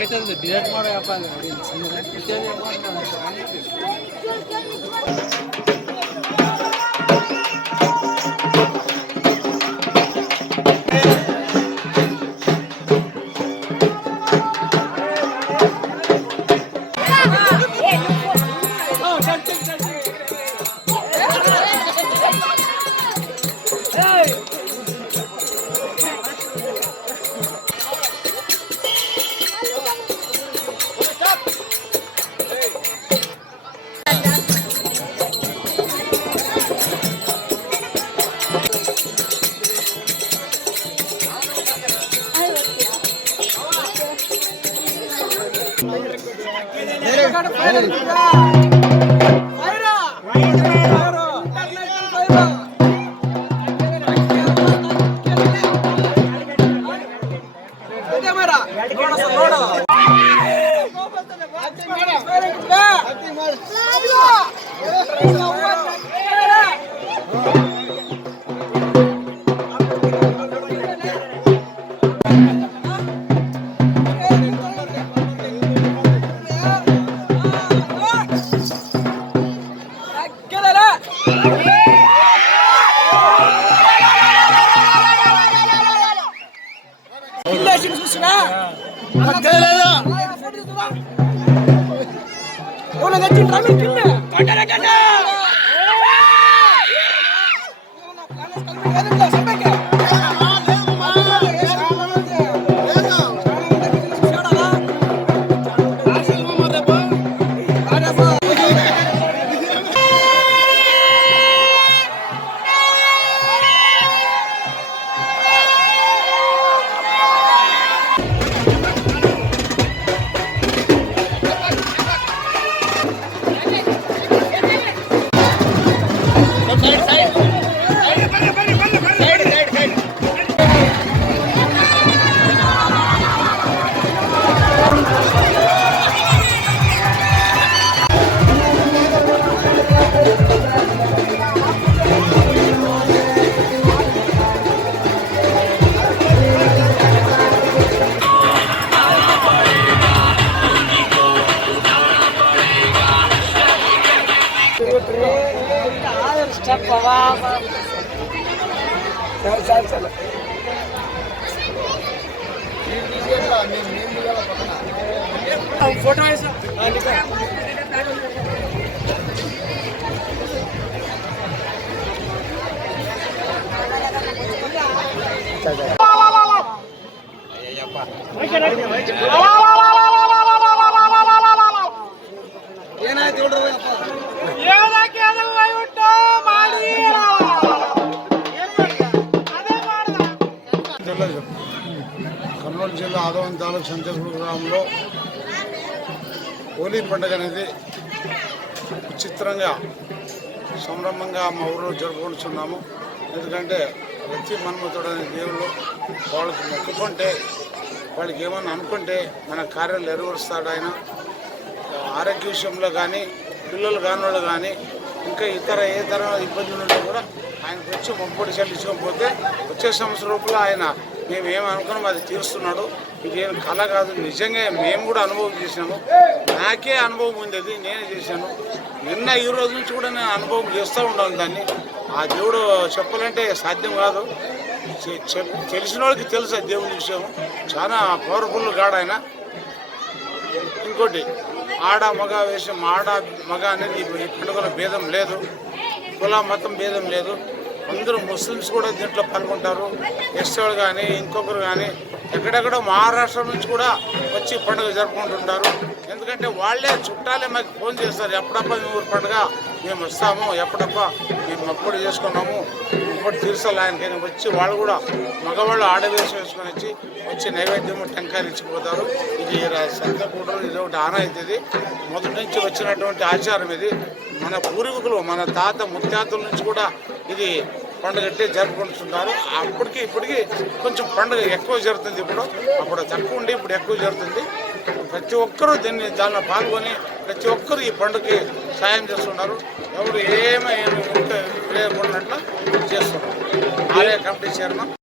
Design ಮಾಡಿ ವ್ಯಾಪಾರ photo Kurnool జిల్లా ఆదవన్ తాలూకు సంతపూర్ గ్రామంలో హోలీ పండుగ అనేది విచిత్రంగా సంరంభంగా మా ఊరిలో జరుపుకుంటున్నాము. ఎందుకంటే రతి మన్మథుడు అనే దేవుళ్ళు వాళ్ళకి మొక్కుకుంటే వాళ్ళకి ఏమన్నా అనుకుంటే మన కార్యాలు నెరవేరుస్తాడు ఆయన. ఆరోగ్య విషయంలో కానీ పిల్లలు కానివాళ్ళు కానీ ఇంకా ఇతర ఏ తరమైన ఇబ్బందులు ఉన్నా కూడా ఆయనకు వచ్చి మొక్కుబడి చెల్లించకపోతే వచ్చే సంవత్సరం లోపల ఆయన మేము ఏమనుకున్నాం అది తీరుస్తున్నాడు. ఇదేం కళ కాదు, నిజంగా మేము కూడా అనుభవం చేసినాము. నాకే అనుభవం ఉంది, నేనే చేశాను. నిన్న ఈ రోజు నుంచి కూడా నేను అనుభవం చేస్తూ ఉన్నాను దాన్ని. ఆ దేవుడు చెప్పాలంటే సాధ్యం కాదు. తెలిసిన వాళ్ళకి తెలుసు ఆ దేవుని విషయం. చాలా పవర్ఫుల్ గాడ్ ఆయన. ఇంకోటి ఆడ మగ వేషం, ఆడ మగ అనేది ఈ పండుగలో భేదం లేదు, కుల మతం భేదం లేదు. అందరూ ముస్లిమ్స్ కూడా దీంట్లో పాల్గొంటారు. ఎస్టీలు కానీ ఇంకొకరు కానీ ఎక్కడెక్కడో మహారాష్ట్ర నుంచి కూడా వచ్చి పండుగ జరుపుకుంటుంటారు. ఎందుకంటే వాళ్ళే చుట్టాలే మాకు ఫోన్ చేస్తారు, ఎప్పుడప్ప మీ ఊరు పండుగ మేము వస్తాము, ఎప్పుడప్ప మేము మొక్కుబడి చేసుకున్నాము, మొక్కుబడి తీర్చాలి ఆయనకని వచ్చి వాళ్ళు కూడా మగవాళ్ళు ఆడవేషం వేసుకొని వచ్చి నైవేద్యము టెంకాయలు ఇచ్చిపోతారు. ఇది సంతకూడరు, ఇది ఒకటి ఆనయితుంది. మొదటి నుంచి వచ్చినటువంటి ఆచారం ఇది. మన పూర్వీకులు, మన తాత ముత్తాతల నుంచి కూడా ఇది పండుగట్టే జరుపుకుంటున్నారు. అప్పటికి ఇప్పటికీ కొంచెం పండుగ ఎక్కువ జరుగుతుంది. అప్పుడు తక్కువ ఉండి ఇప్పుడు ఎక్కువ జరుగుతుంది. ప్రతి ఒక్కరూ దానిలో పాల్గొని ప్రతి ఒక్కరు ఈ పండుగకి సాయం చేస్తున్నారు. ఎవరు ఏమీ లేకున్నట్లు చేస్తున్నారు. ఆలయ కమిటీ చైర్మన్